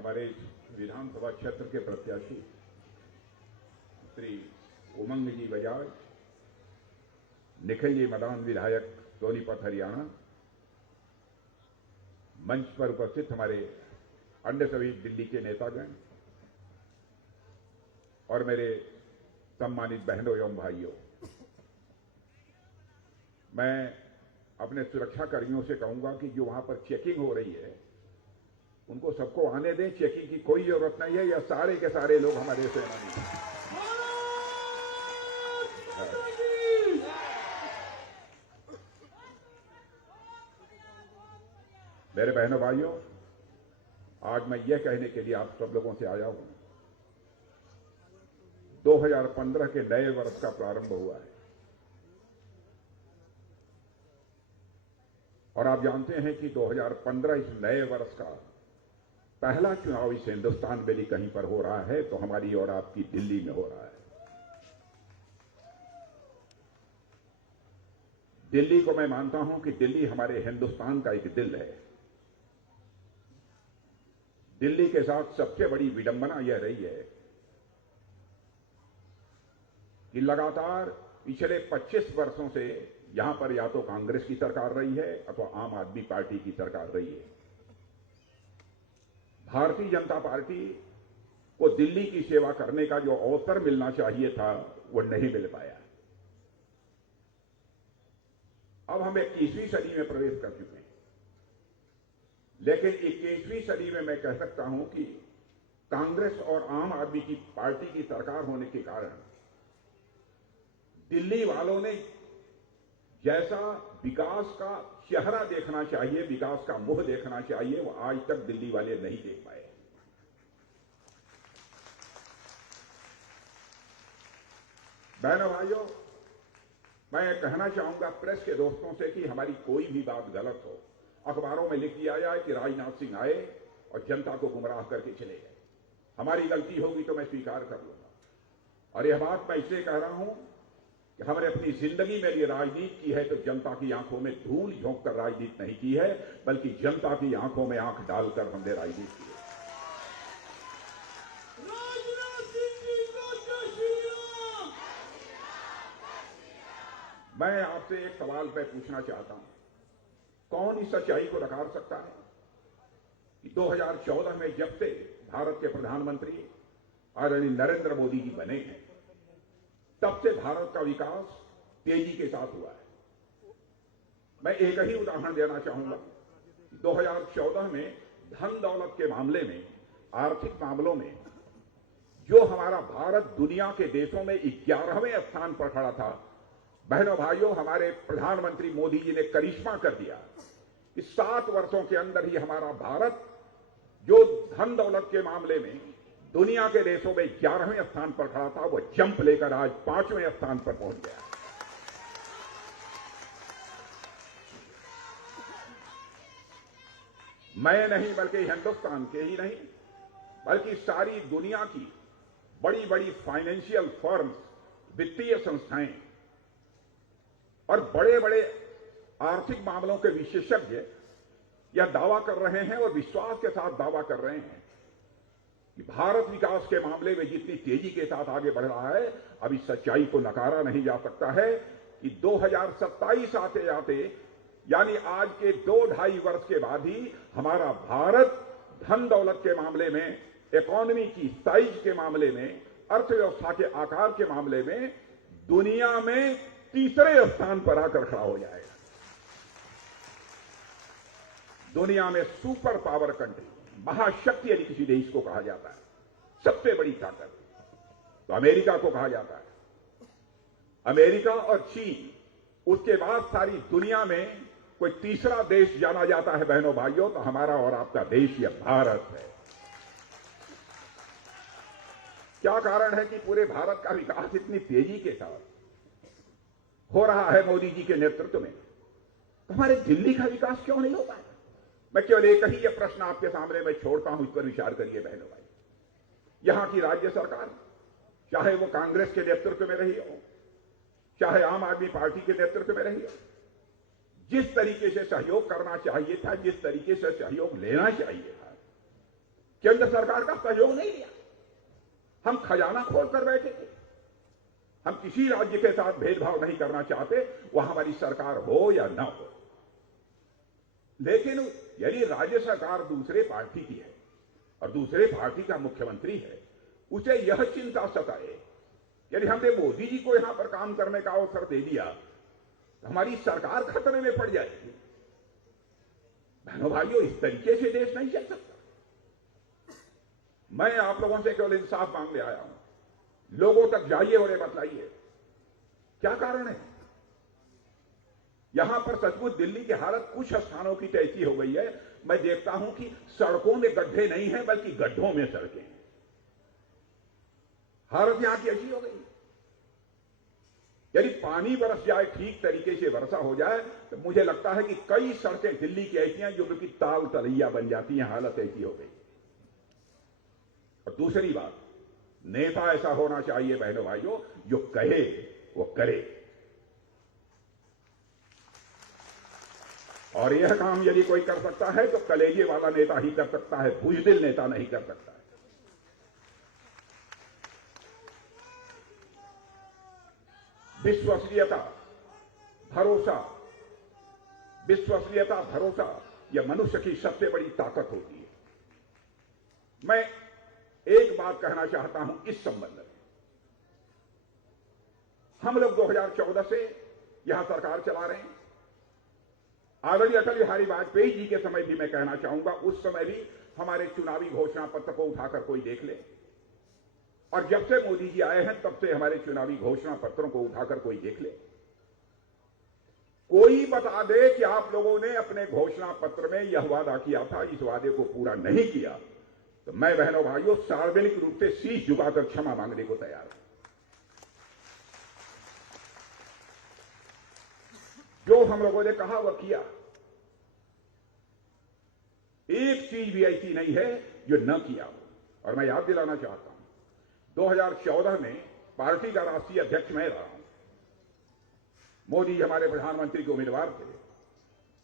हमारे विधानसभा क्षेत्र के प्रत्याशी श्री उमंग जी बजाज, निखिल जी मदान विधायक सोनीपत हरियाणा, मंच पर उपस्थित हमारे अन्य सभी दिल्ली के नेतागण और मेरे सम्मानित बहनों एवं भाइयों, मैं अपने सुरक्षा कर्मियों से कहूंगा कि जो वहां पर चेकिंग हो रही है उनको सबको आने दें। चेकिंग की कोई जरूरत नहीं है। यह सारे के सारे लोग हमारे सेनानी हैं। मेरे बहनों भाइयों, आज मैं यह कहने के लिए आप सब लोगों से आया हूं, 2015 के नए वर्ष का प्रारंभ हुआ है और आप जानते हैं कि 2015 इस नए वर्ष का पहला चुनाव इस हिंदुस्तान में भी कहीं पर हो रहा है तो हमारी और आपकी दिल्ली में हो रहा है। दिल्ली को मैं मानता हूं कि दिल्ली हमारे हिंदुस्तान का एक दिल है। दिल्ली के साथ सबसे बड़ी विडंबना यह रही है कि लगातार पिछले 25 वर्षों से यहां पर या तो कांग्रेस की सरकार रही है अथवा आम आदमी पार्टी की सरकार रही है। भारतीय जनता पार्टी को दिल्ली की सेवा करने का जो अवसर मिलना चाहिए था वो नहीं मिल पाया। अब हम 21वीं सदी में प्रवेश कर चुके हैं, लेकिन 21वीं सदी में मैं कह सकता हूं कि कांग्रेस और आम आदमी की पार्टी की सरकार होने के कारण दिल्ली वालों ने जैसा विकास का चेहरा देखना चाहिए, विकास का मुंह देखना चाहिए, वो आज तक दिल्ली वाले नहीं देख पाए। बहनों भाइयों, मैं कहना चाहूंगा प्रेस के दोस्तों से कि हमारी कोई भी बात गलत हो, अखबारों में लिख दिया जाए कि राजनाथ सिंह आए और जनता को गुमराह करके चले गए। हमारी गलती होगी तो मैं स्वीकार कर लूंगा और यह बात मैं इसलिए कह रहा हूं कि हमने अपनी जिंदगी में ये राजनीति की है तो जनता की आंखों में धूल झोंक कर राजनीति नहीं की है, बल्कि जनता की आंखों में आंख डालकर हमने राजनीति की है। मैं आपसे एक सवाल मैं पूछना चाहता हूं, कौन इस सच्चाई को नकार सकता है कि 2014 में जब से भारत के प्रधानमंत्री आदरणीय नरेंद्र मोदी जी बने हैं तब से भारत का विकास तेजी के साथ हुआ है। मैं एक ही उदाहरण देना चाहूंगा। 2014 में धन दौलत के मामले में, आर्थिक मामलों में जो हमारा भारत दुनिया के देशों में 11वें स्थान पर खड़ा था, बहनों भाइयों, हमारे प्रधानमंत्री मोदी जी ने करिश्मा कर दिया कि 7 वर्षों के अंदर ही हमारा भारत जो धन दौलत के मामले में दुनिया के देशों में 11वें स्थान पर खड़ा था, वो जंप लेकर आज 5वें स्थान पर पहुंच गया। मैं नहीं बल्कि हिंदुस्तान के ही नहीं बल्कि सारी दुनिया की बड़ी बड़ी फाइनेंशियल फर्म्स, वित्तीय संस्थाएं और बड़े बड़े आर्थिक मामलों के विशेषज्ञ यह दावा कर रहे हैं और विश्वास के साथ दावा कर रहे हैं कि भारत विकास के मामले में जितनी तेजी के साथ आगे बढ़ रहा है, अब इस सच्चाई को नकारा नहीं जा सकता है कि 2027 आते आते, यानी आज के 2-2.5 वर्ष के बाद ही हमारा भारत धन दौलत के मामले में, इकोनॉमी की साइज के मामले में, अर्थव्यवस्था के आकार के मामले में दुनिया में तीसरे स्थान पर आकर खड़ा हो जाएगा। दुनिया में सुपर पावर कंट्री, महाशक्ति यदि किसी देश को कहा जाता है, सबसे बड़ी ताकत, तो अमेरिका को कहा जाता है। अमेरिका और चीन, उसके बाद सारी दुनिया में कोई तीसरा देश जाना जाता है बहनों भाइयों, तो हमारा और आपका देश यह भारत है। क्या कारण है कि पूरे भारत का विकास इतनी तेजी के साथ हो रहा है मोदी जी के नेतृत्व में? तो हमारे दिल्ली का विकास क्यों नहीं हो पाया? मैं केवल एक ही यह प्रश्न आपके सामने मैं छोड़ता हूं, इस पर विचार करिए बहनों भाई। यहां की राज्य सरकार, चाहे वो कांग्रेस के नेतृत्व में रही हो, चाहे आम आदमी पार्टी के नेतृत्व में रही हो, जिस तरीके से सहयोग करना चाहिए था, जिस तरीके से सहयोग लेना चाहिए था, केंद्र सरकार का सहयोग नहीं लिया। हम खजाना खोल कर बैठे थे। हम किसी राज्य के साथ भेदभाव नहीं करना चाहते, वह हमारी सरकार हो या ना हो। लेकिन यदि राज्य सरकार दूसरे पार्टी की है और दूसरे पार्टी का मुख्यमंत्री है, उसे यह चिंता सताए, यदि हमने मोदी जी को यहां पर काम करने का अवसर दे दिया तो हमारी सरकार खतरे में पड़ जाएगी। बहनों भाइयों, इस तरीके से देश नहीं चल सकता। मैं आप लोगों से केवल इंसाफ मांगने आया हूं। लोगों तक जाइए और ये बतलाइए क्या कारण है। यहां पर सचमुच दिल्ली की हालत कुछ स्थानों की ऐसी हो गई है, मैं देखता हूं कि सड़कों में गड्ढे नहीं हैं बल्कि गड्ढों में सड़कें हैं। हालत यहां की ऐसी हो गई। यदि पानी बरस जाए, ठीक तरीके से वर्षा हो जाए, तो मुझे लगता है कि कई सड़कें दिल्ली की ऐसी हैं जो बिल्कुल ताल तलैया बन जाती हैं। हालत ऐसी हो गई। और दूसरी बात, नेता ऐसा होना चाहिए बहनों भाइयों, जो कहे वो करे। और यह काम यदि कोई कर सकता है तो कलेजे वाला नेता ही कर सकता है, बुजदिल नेता नहीं कर सकता है। विश्वसनीयता, भरोसा यह मनुष्य की सबसे बड़ी ताकत होती है। मैं एक बात कहना चाहता हूं इस संबंध में। हम लोग 2014 से यहां सरकार चला रहे हैं। आदरणीय अटल बिहारी वाजपेयी जी के समय भी मैं कहना चाहूंगा, उस समय भी हमारे चुनावी घोषणा पत्र को उठाकर कोई देख ले, और जब से मोदी जी आए हैं तब से हमारे चुनावी घोषणा पत्रों को उठाकर कोई देख ले। कोई बता दे कि आप लोगों ने अपने घोषणा पत्र में यह वादा किया था, इस वादे को पूरा नहीं किया, तो मैं बहनों भाइयों सार्वजनिक रूप से शीश झुकाकर क्षमा मांगने को तैयार हूं। जो हम लोगों ने कहा वह किया। एक चीज भी ऐसी नहीं है जो न किया हो। और मैं याद दिलाना चाहता हूं, 2014 में पार्टी का राष्ट्रीय अध्यक्ष मैं रहा हूं। मोदी जी हमारे प्रधानमंत्री के उम्मीदवार थे।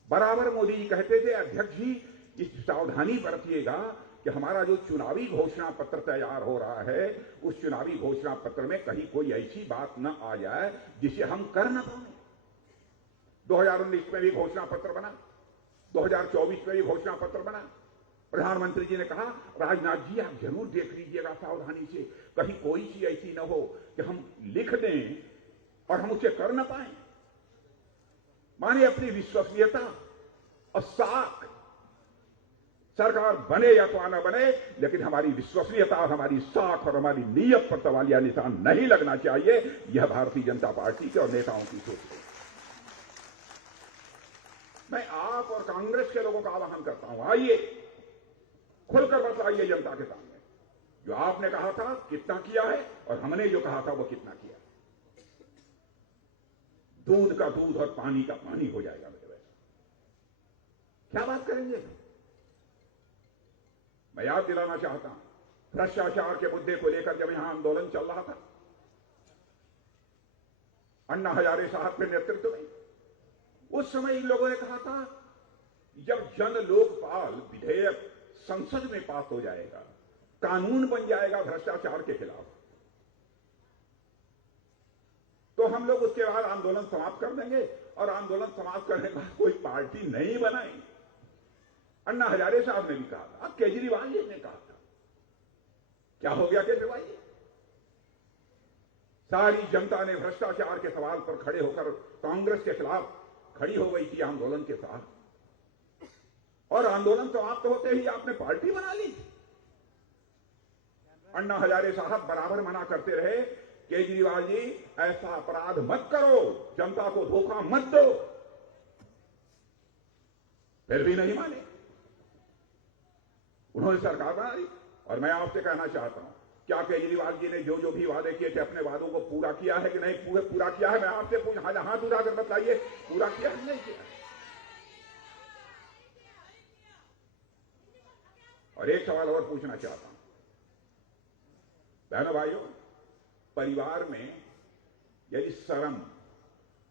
बराबर मोदी जी कहते थे, अध्यक्ष जी इस सावधानी बरतिएगा कि हमारा जो चुनावी घोषणा पत्र तैयार हो रहा है, उस चुनावी घोषणा पत्र में कहीं कोई ऐसी बात न आ जाए जिसे हम कर न पाए। 2019 में भी घोषणा पत्र बना, 2024 में भी घोषणा पत्र बना। प्रधानमंत्री जी ने कहा, राजनाथ जी आप जरूर देख लीजिएगा सावधानी से, कहीं कोई चीज ऐसी न हो कि हम लिख दें और हम उसे कर न पाए। माने अपनी विश्वसनीयता और साख, सरकार बने या तो न बने, लेकिन हमारी विश्वसनीयता और हमारी साख और हमारी नीयत पर सवालिया निशान नहीं लगना चाहिए। यह भारतीय जनता पार्टी के और नेताओं की सोच है। मैं आप और कांग्रेस के लोगों का आह्वान करता हूं, आइए खुलकर बताइए जनता के सामने, जो आपने कहा था कितना किया है और हमने जो कहा था वो कितना किया। दूध का दूध और पानी का पानी हो जाएगा मेरे वैसे। क्या बात करेंगे? मैं याद दिलाना चाहता हूं, भ्रष्टाचार के मुद्दे को लेकर जब यहां आंदोलन चल रहा था, अन्ना हजारे साहब के नेतृत्व में, उस समय इन लोगों ने कहा था जब जन लोकपाल विधेयक संसद में पास हो जाएगा, कानून बन जाएगा भ्रष्टाचार के खिलाफ, तो हम लोग उसके बाद आंदोलन समाप्त कर देंगे। और आंदोलन समाप्त करने के बाद कोई पार्टी नहीं बनाएंगे। अन्ना हजारे साहब ने भी कहा था, अब केजरीवाल जी ने कहा था। क्या हो गया केजरीवाल जी? सारी जनता ने भ्रष्टाचार के सवाल पर खड़े होकर कांग्रेस के खिलाफ खड़ी हो गई थी आंदोलन के साथ, और आंदोलन समाप्त होते ही आपने पार्टी बना ली। अन्ना हजारे साहब बराबर मना करते रहे, केजरीवाल जी ऐसा अपराध मत करो, जनता को धोखा मत दो, फिर भी नहीं माने। उन्होंने सरकार बना ली। और मैं आपसे कहना चाहता हूं, क्या केजरीवाल जी ने जो जो भी वादे किए थे अपने वादों को पूरा किया है कि नहीं पूरा किया है? मैं आपसे हाथ उठाकर बताइए, पूरा किया है नहीं किया? और एक सवाल और पूछना चाहता हूं, बहनों भाइयों, परिवार में यदि शर्म,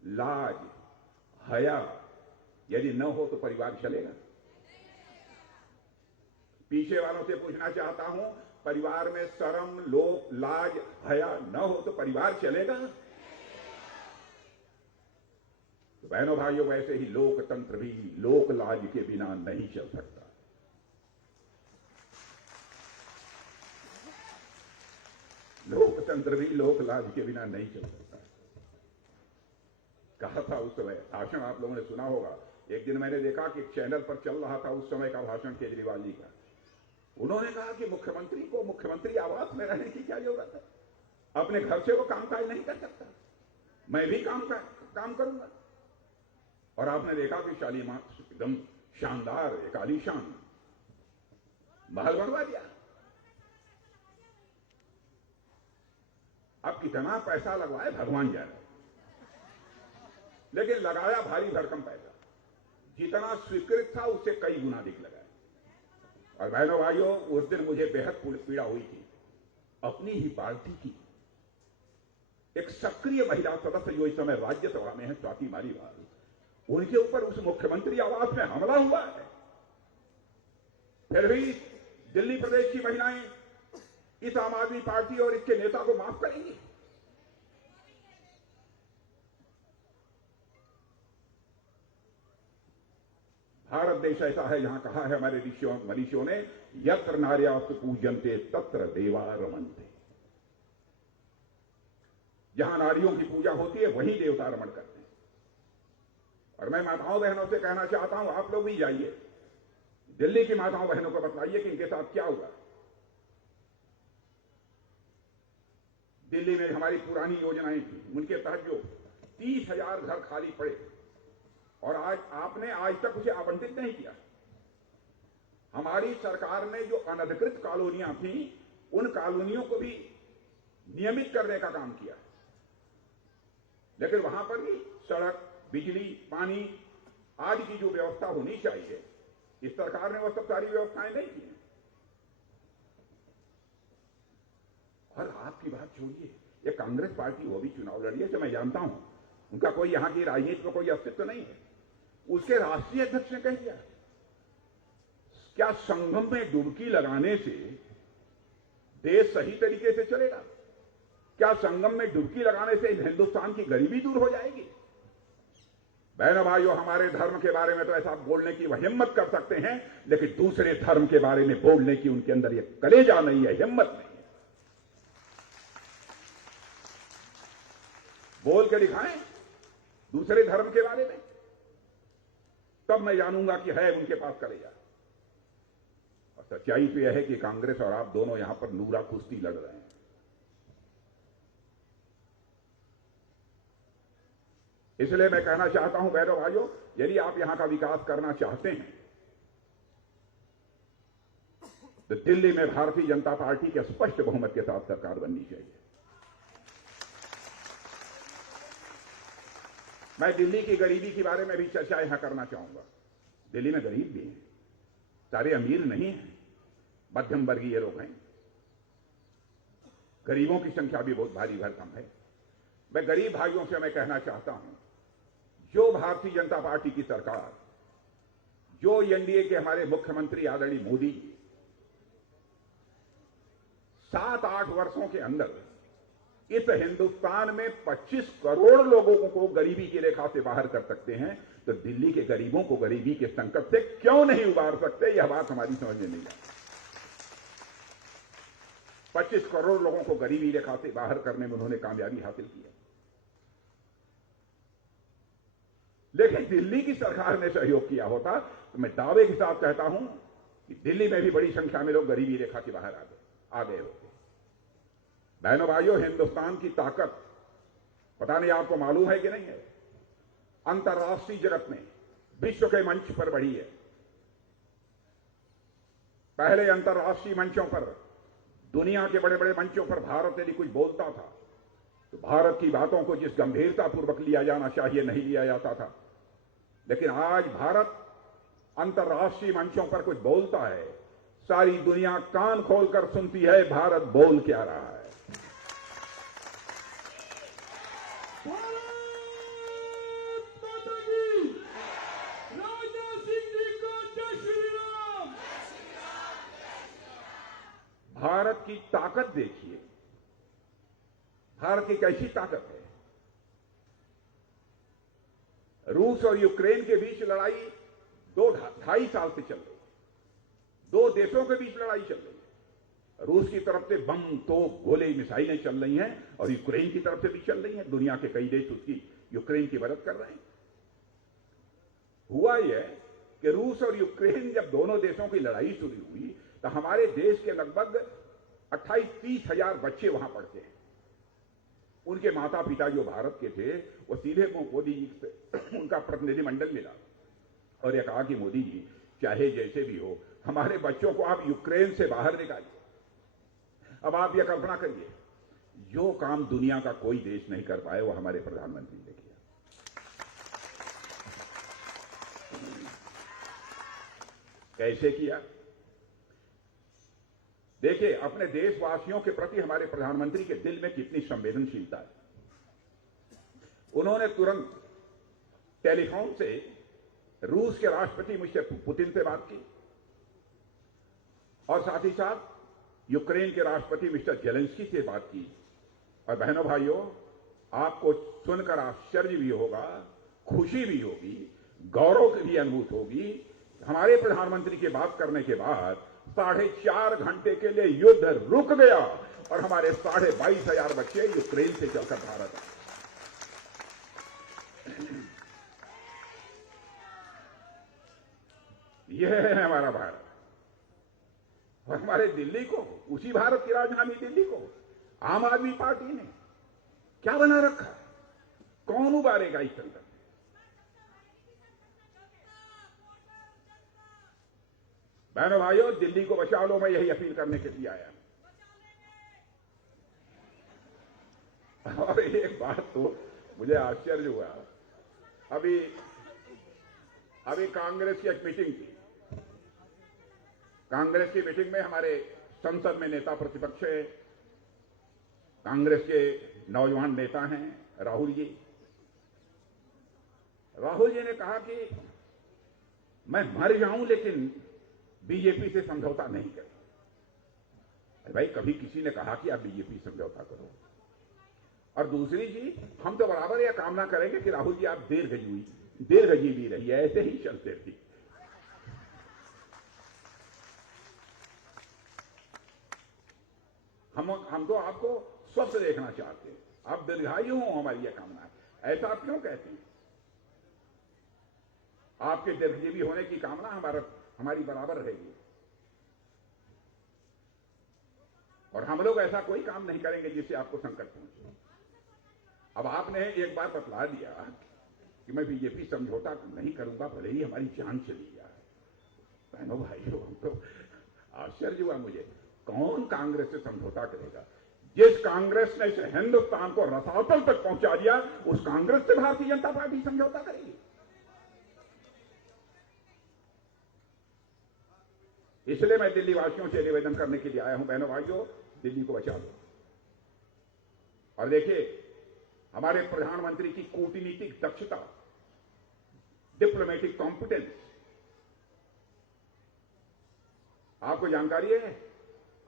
लाज, हया यदि न हो तो परिवार चलेगा? पीछे वालों से पूछना चाहता हूं, परिवार में शर्म, लोक, लाज, हया न हो तो परिवार चलेगा? तो बहनों भाइयों, वैसे ही लोकतंत्र भी लोक लाज के बिना नहीं चल सकता। लोकतंत्र भी लोक लाज के बिना नहीं चल सकता। कहा था उस समय, भाषण आप लोगों ने सुना होगा। एक दिन मैंने देखा कि चैनल पर चल रहा था उस समय का भाषण केजरीवाल जी का। उन्होंने कहा कि मुख्यमंत्री को मुख्यमंत्री आवास में रहने की क्या जरूरत है? अपने घर से वो कामकाज नहीं कर सकता? मैं भी काम करूंगा। और आपने देखा कि शालीमार एकदम शानदार, एक आलीशान महल बनवा दिया। अब कितना पैसा लगवाए भगवान जाने, लेकिन लगाया भारी भरकम पैसा। जितना स्वीकृत था उससे कई गुना अधिक लगाया। और बहनों भाइयों, उस दिन मुझे बेहद पीड़ा हुई थी। अपनी ही पार्टी की एक सक्रिय महिला सदस्य जो इस समय राज्यसभा में है, स्वाति मालीवाल, उनके ऊपर उस मुख्यमंत्री आवास में हमला हुआ है। फिर भी दिल्ली प्रदेश की महिलाएं इस आम आदमी पार्टी और इसके नेता को माफ करेंगी? भारत देश ऐसा है, जहां कहा है हमारे ऋषियों ने, यत्र नार्यास्तु पूज्यन्ते तत्र देवा रमन्ते। जहां नारियों की पूजा होती है वहीं देवता रमण करते हैं। और मैं माताओं बहनों से कहना चाहता हूं, आप लोग भी जाइए, दिल्ली की माताओं बहनों को बतलाइए कि इनके साथ क्या हुआ। दिल्ली में हमारी पुरानी योजनाएं थी, उनके तहत जो 30,000 घर खाली पड़े और आपने आज तक उसे आवंटित नहीं किया। हमारी सरकार ने जो अनधिकृत कॉलोनियां थी, उन कॉलोनियों को भी नियमित करने का काम किया, लेकिन वहां पर भी सड़क, बिजली, पानी आदि की जो व्यवस्था होनी चाहिए, इस सरकार ने वह सब सारी व्यवस्थाएं नहीं की। और आपकी बात छोड़िए, ये कांग्रेस पार्टी वो भी चुनाव लड़ी है, जो मैं जानता हूं उनका कोई यहां की राजनीति में कोई अस्तित्व नहीं है। उसके राष्ट्रीय अध्यक्ष ने कह दिया, क्या संगम में डुबकी लगाने से देश सही तरीके से चलेगा? क्या संगम में डुबकी लगाने से हिंदुस्तान की गरीबी दूर हो जाएगी? बहनों भाइयों, हमारे धर्म के बारे में तो ऐसा बोलने की वह हिम्मत कर सकते हैं, लेकिन दूसरे धर्म के बारे में बोलने की उनके अंदर यह कलेजा नहीं है, हिम्मत नहीं है। बोल के दिखाएं दूसरे धर्म के बारे में, तब मैं जानूंगा कि है उनके पास कलेजा। और सच्चाई तो यह है कि कांग्रेस और आप दोनों यहां पर नूरा कुश्ती लड़ रहे हैं। इसलिए मैं कहना चाहता हूं बहनों भाइयों, यदि आप यहां का विकास करना चाहते हैं तो दिल्ली में भारतीय जनता पार्टी के स्पष्ट बहुमत के साथ सरकार बननी चाहिए। मैं दिल्ली की गरीबी के बारे में भी चर्चा यहां करना चाहूंगा। दिल्ली में गरीब भी हैं, सारे अमीर नहीं हैं, मध्यम वर्गीय लोग हैं। गरीबों की संख्या भी बहुत भारी भरकम है। मैं गरीब भाइयों से मैं कहना चाहता हूं, जो भारतीय जनता पार्टी की सरकार, जो एनडीए के हमारे मुख्यमंत्री आदरणीय मोदी 7-8 वर्षों के अंदर इस हिंदुस्तान में 25 करोड़ लोगों को गरीबी की रेखा से बाहर कर सकते हैं, तो दिल्ली के गरीबों को गरीबी के संकट से क्यों नहीं उबार सकते? यह बात हमारी समझ में नहीं आती। 25 करोड़ लोगों को गरीबी रेखा से बाहर करने में उन्होंने कामयाबी हासिल की है। लेकिन दिल्ली की सरकार ने सहयोग किया होता तो मैं दावे के साथ कहता हूं कि दिल्ली में भी बड़ी संख्या में लोग गरीबी रेखा के बाहर आ गए होते। बहनों भाइयों, हिंदुस्तान की ताकत पता नहीं आपको मालूम है कि नहीं है, अंतर्राष्ट्रीय जगत में विश्व के मंच पर बढ़ी है। पहले अंतर्राष्ट्रीय मंचों पर, दुनिया के बड़े बड़े मंचों पर भारत यदि कुछ बोलता था तो भारत की बातों को जिस गंभीरता पूर्वक लिया जाना चाहिए नहीं लिया जाता था। लेकिन आज भारत अंतर्राष्ट्रीय मंचों पर कुछ बोलता है, सारी दुनिया कान खोलकर सुनती है भारत बोल क्या रहा है। की ताकत देखिए, भारत की कैसी ताकत है। रूस और यूक्रेन के बीच लड़ाई 2-2.5 साल से चल रही है। दो देशों के बीच लड़ाई चल रही है। रूस की तरफ से बम, तोप, गोले, मिसाइलें चल रही हैं और यूक्रेन की तरफ से भी चल रही हैं। दुनिया के कई देश उसकी यूक्रेन की मदद कर रहे हैं। हुआ यह कि रूस और यूक्रेन जब दोनों देशों की लड़ाई शुरू हुई तो हमारे देश के लगभग 28-30 हजार बच्चे वहां पढ़ते हैं। उनके माता पिता जो भारत के थे वो सीधे मोदी जी से उनका प्रतिनिधिमंडल मिला और यह कहा कि मोदी जी, चाहे जैसे भी हो, हमारे बच्चों को आप यूक्रेन से बाहर निकालिए। अब आप यह कल्पना करिए, जो काम दुनिया का कोई देश नहीं कर पाए वो हमारे प्रधानमंत्री ने किया। कैसे किया? देखिए, अपने देशवासियों के प्रति हमारे प्रधानमंत्री के दिल में कितनी संवेदनशीलता है। उन्होंने तुरंत टेलीफोन से रूस के राष्ट्रपति मिस्टर पुतिन से बात की और साथ ही साथ यूक्रेन के राष्ट्रपति मिस्टर जेलेंस्की से बात की। और बहनों भाइयों, आपको सुनकर आश्चर्य भी होगा, खुशी भी होगी, गौरव की भी अनुभूति होगी। हमारे प्रधानमंत्री की बात करने के बाद 4.5 घंटे के लिए युद्ध रुक गया और हमारे 22,500 बच्चे यूक्रेन से चलकर भारत आए। यह है हमारा भारत। और हमारे दिल्ली को, उसी भारत की राजधानी दिल्ली को आम आदमी पार्टी ने क्या बना रखा है? कौन उबारेगा इस संकट? बहनों भाइयों, दिल्ली को बचा लो, मैं यही अपील करने के लिए आया। और एक बात तो मुझे आश्चर्य हुआ, अभी कांग्रेस की एक मीटिंग थी। कांग्रेस की मीटिंग में हमारे संसद में नेता प्रतिपक्ष है, कांग्रेस के नौजवान नेता हैं राहुल जी। राहुल जी ने कहा कि मैं मर जाऊं लेकिन बीजेपी से समझौता नहीं करें। भाई, कभी किसी ने कहा कि आप बीजेपी समझौता करो? और दूसरी चीज, हम तो बराबर यह कामना करेंगे कि राहुल जी आप दीर्घजीवी रहिए, ऐसे ही चलते रहिए। हम तो आपको स्वस्थ देखना चाहते हैं, आप दीर्घायु हो, हमारी यह कामना है। ऐसा आप क्यों कहते हैं? आपके दीर्घजीवी होने की कामना हमारी बराबर रहेगी और हम लोग ऐसा कोई काम नहीं करेंगे जिससे आपको संकट पहुंचे। अब आपने एक बार बतला दिया कि मैं बीजेपी समझौता नहीं करूंगा, भले ही हमारी जान चली जाए। बहनों भाइयों, हम तो आश्चर्य हुआ मुझे, कौन कांग्रेस से समझौता करेगा? जिस कांग्रेस ने इस हिंदुस्तान को रसातल तक पहुंचा दिया, उस कांग्रेस से भारतीय जनता पार्टी समझौता करेगी? इसलिए मैं दिल्ली वासियों से निवेदन करने के लिए आया हूं, बहनों भाइयों, दिल्ली को बचा लो। और देखिए, हमारे प्रधानमंत्री की कूटनीतिक दक्षता, डिप्लोमेटिक कॉम्पिटेंस, आपको जानकारी है,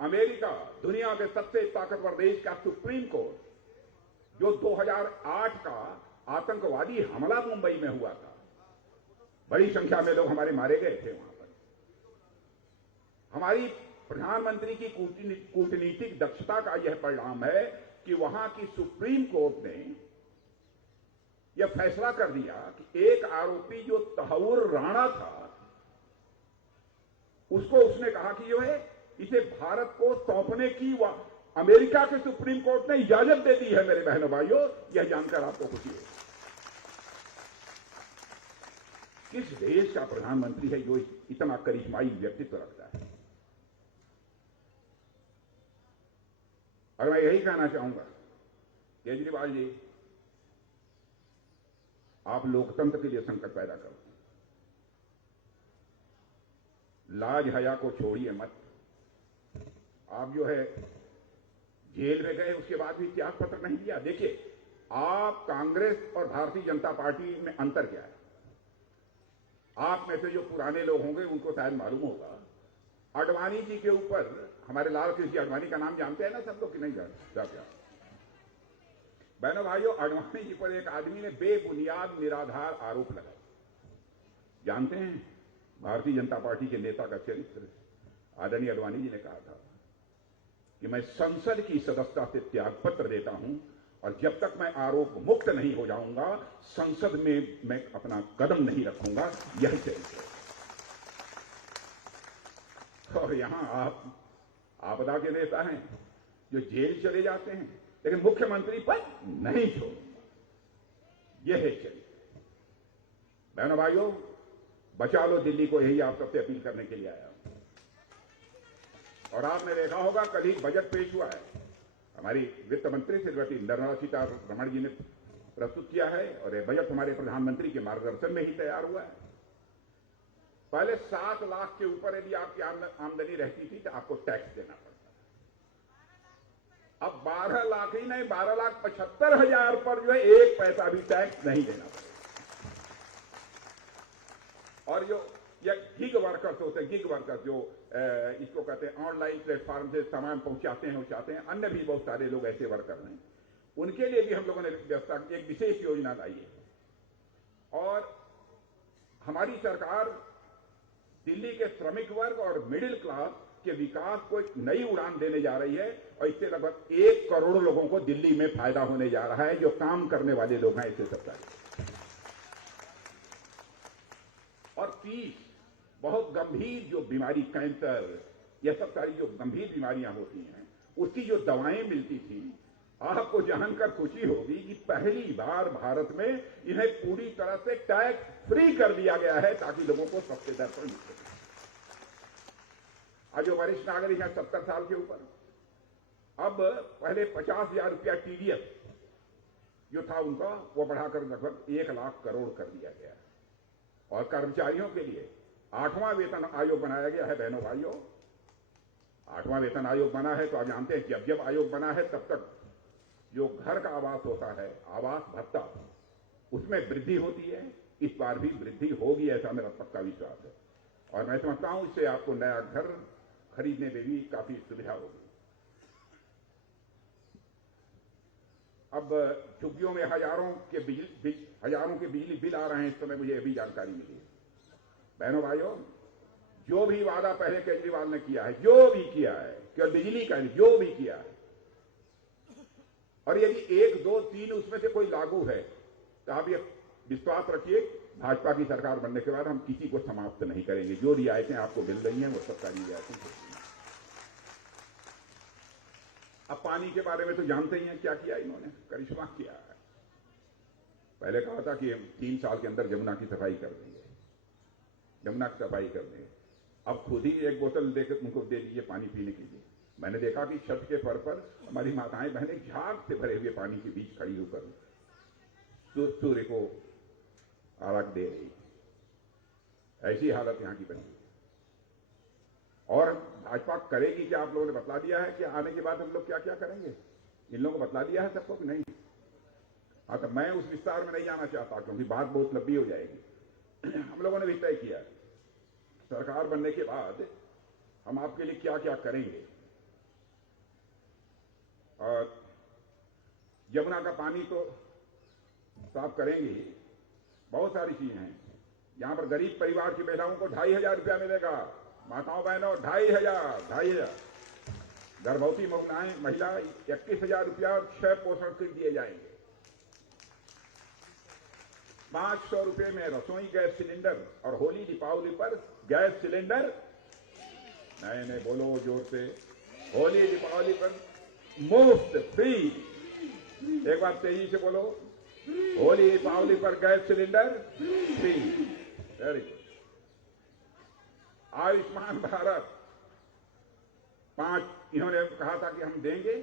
अमेरिका, दुनिया के सबसे ताकतवर देश का सुप्रीम कोर्ट, जो 2008 का आतंकवादी हमला मुंबई में हुआ था, बड़ी संख्या में लोग हमारे मारे गए थे वहां पर, हमारी प्रधानमंत्री की कूटनीतिक दक्षता का यह परिणाम है कि वहां की सुप्रीम कोर्ट ने यह फैसला कर दिया कि एक आरोपी जो तहव्वुर राणा था, उसको उसने कहा कि जो है इसे भारत को सौंपने की अमेरिका के सुप्रीम कोर्ट ने इजाजत दे दी है। मेरे बहनों भाइयों, यह जानकर आपको खुशी है। किस देश का प्रधानमंत्री है जो इतना करिश्माई व्यक्तित्व रखता है? और मैं यही कहना चाहूंगा, केजरीवाल जी, आप लोकतंत्र के लिए संकट पैदा करो। लाज हया को छोड़िए मत। आप जो है जेल में गए, उसके बाद भी त्याग पत्र नहीं दिया। देखिए, आप कांग्रेस और भारतीय जनता पार्टी में अंतर क्या है? आप में से जो पुराने लोग होंगे उनको शायद मालूम होगा आडवाणी जी के ऊपर, हमारे लाल कृष्ण जी आडवाणी का नाम जानते हैं ना सब लोग कि नहीं जानते? बहनों भाइयों, आडवाणी जी पर एक आदमी ने बेबुनियाद निराधार आरोप लगाए। जानते हैं भारतीय जनता पार्टी के नेता का चरित्र? आदरणीय आडवाणी जी ने कहा था कि मैं संसद की सदस्यता से त्यागपत्र देता हूं और जब तक मैं आरोप मुक्त नहीं हो जाऊंगा संसद में मैं अपना कदम नहीं रखूंगा। यही चरित्र है। और यहां आप आपदा के नेता हैं जो जेल चले जाते हैं, लेकिन मुख्यमंत्री पद नहीं छोड़ूंगा। यह है चरित्र। बहनों भाइयों, बचा लो दिल्ली को, यही आप सबसे अपील करने के लिए आया हूं। और आपने देखा होगा कल ही बजट पेश हुआ है, हमारी वित्त मंत्री श्रीमती निर्मला सीतारमण जी ने प्रस्तुत किया है और यह बजट हमारे प्रधानमंत्री के मार्गदर्शन में ही तैयार हुआ है। पहले 7 लाख के ऊपर यदि आपकी आमदनी रहती थी तो आपको टैक्स देना पड़ता। अब 12 लाख ही नहीं, 12,75,000 पर जो है 1 पैसा भी टैक्स नहीं देना पड़ेगा। और जो ये गिग वर्कर्स होते हैं, गिग वर्कर्स जो इसको कहते हैं ऑनलाइन प्लेटफॉर्म से सामान पहुंचाते हैं, अन्य भी बहुत सारे लोग ऐसे वर्कर हैं, उनके लिए भी हम लोगों ने व्यवस्था एक विशेष योजना लाई है। और हमारी सरकार दिल्ली के श्रमिक वर्ग और मिडिल क्लास के विकास को एक नई उड़ान देने जा रही है और इससे लगभग 1 करोड़ लोगों को दिल्ली में फायदा होने जा रहा है जो काम करने वाले लोग हैं इससे सब। और 30 बहुत गंभीर जो बीमारी, कैंसर, यह सब सारी जो गंभीर बीमारियां होती हैं उसकी जो दवाएं मिलती थी, आपको जानकर खुशी होगी कि पहली बार भारत में इन्हें पूरी तरह से टैक्स फ्री कर दिया गया है ताकि लोगों को सस्ते दर पर मिल सके। आज जो वरिष्ठ नागरिक है 70 साल के ऊपर, अब पहले 50,000 रुपया टीडीएस जो था उनका, वो बढ़ाकर लगभग 1 लाख करोड़ कर दिया गया है। और कर्मचारियों के लिए 8वां वेतन आयोग बनाया गया है। बहनों भाइयों, 8वां वेतन आयोग बना है तो आप जानते हैं जब जब आयोग बना है तब तक जो घर का आवास होता है, आवास भत्ता, उसमें वृद्धि होती है। इस बार भी वृद्धि होगी, ऐसा मेरा पक्का विश्वास है। और मैं समझता हूं इससे आपको नया घर खरीदने में भी काफी सुविधा होगी। अब झुग्गियों में हजारों के बिजली बिल आ रहे हैं इस समय, मुझे अभी जानकारी मिली है। बहनों भाइयों, जो भी वादा पहले केजरीवाल ने किया है, जो भी किया है, केवल बिजली का नहीं, जो भी किया है, और यदि 1, 2, 3 उसमें से कोई लागू है तो आप ये विश्वास रखिए भाजपा की सरकार बनने के बाद हम किसी को समाप्त नहीं करेंगे। जो रियायतें आपको मिल रही हैं वो सब सारी रियायतें। अब पानी के बारे में तो जानते ही हैं क्या किया इन्होंने, करिश्मा किया है। पहले कहा था कि हम 3 साल के अंदर यमुना की सफाई कर देंगे, यमुना की सफाई कर देंगे। अब खुद ही 1 बोतल देकर उनको दे दीजिए पानी पीने के लिए। मैंने देखा कि छत के फर पर हमारी माताएं बहनें झाग से भरे हुए पानी के बीच खड़ी होकर सूर्य को आरग दे रही। ऐसी हालत यहां की बनी है। और भाजपा करेगी क्या, आप लोगों ने बतला दिया है कि आने के बाद हम लोग क्या क्या करेंगे, इन लोगों को बतला दिया है सबको कि नहीं? हाँ, तो मैं उस विस्तार में नहीं जाना चाहता क्योंकि बात बहुत लंबी हो जाएगी। हम लोगों ने भी तय किया सरकार बनने के बाद हम आपके लिए क्या क्या करेंगे। और यमुना का पानी तो साफ करेंगे ही, बहुत सारी चीजें हैं। यहां पर गरीब परिवार की महिलाओं को 2,500 रुपया मिलेगा। माताओं बहनों 2,500। गर्भवती महिला 21,000 रुपया और 6 पोषण किट दिए जाएंगे। 500 रुपये में रसोई गैस सिलेंडर और होली दीपावली पर गैस सिलेंडर, नहीं बोलो जोर से, होली दीपावली पर मुफ्त फ्री। एक बार तेजी से बोलो, होली दीपावली पर gas cylinder free. Very good. Ayushman Bharat 5, इन्होंने कहा था कि हम देंगे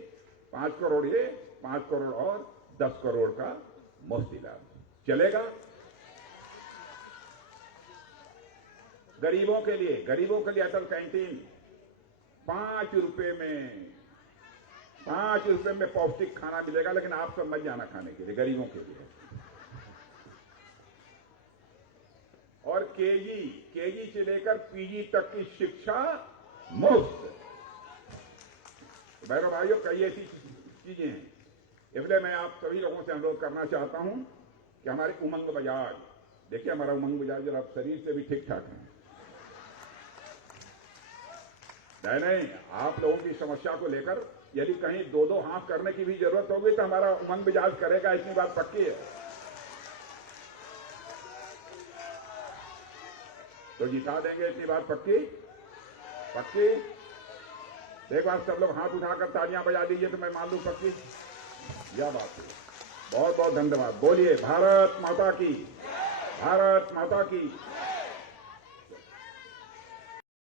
5 करोड़ ये, 5 करोड़ और 10 करोड़ का मुफ्त इलाज चलेगा। गरीबों के लिए अटल कैंटीन 5 रुपए में पौष्टिक खाना मिलेगा, लेकिन आप सब मत जाना खाने के लिए, गरीबों के लिए। और केजी से लेकर पीजी तक की शिक्षा मुफ्त। बहनों भाइयों, कई ऐसी चीजें हैं। इसलिए मैं आप सभी लोगों से अनुरोध करना चाहता हूं कि हमारी उमंग बजाज, देखिए हमारा उमंग बजाज जरा शरीर से भी ठीक ठाक है। नहीं, आप लोगों की समस्या को लेकर यदि कहीं दो दो हाथ करने की भी जरूरत होगी तो हमारा उमंग मिजाज करेगा, इतनी बात पक्की है। तो जिता देंगे, इतनी बात पक्की पक्की। एक बार सब लोग हाथ उठाकर तालियां बजा दीजिए तो मैं मान लूं पक्की। यह बात है। बहुत बहुत धन्यवाद। बोलिए भारत माता की, भारत माता की।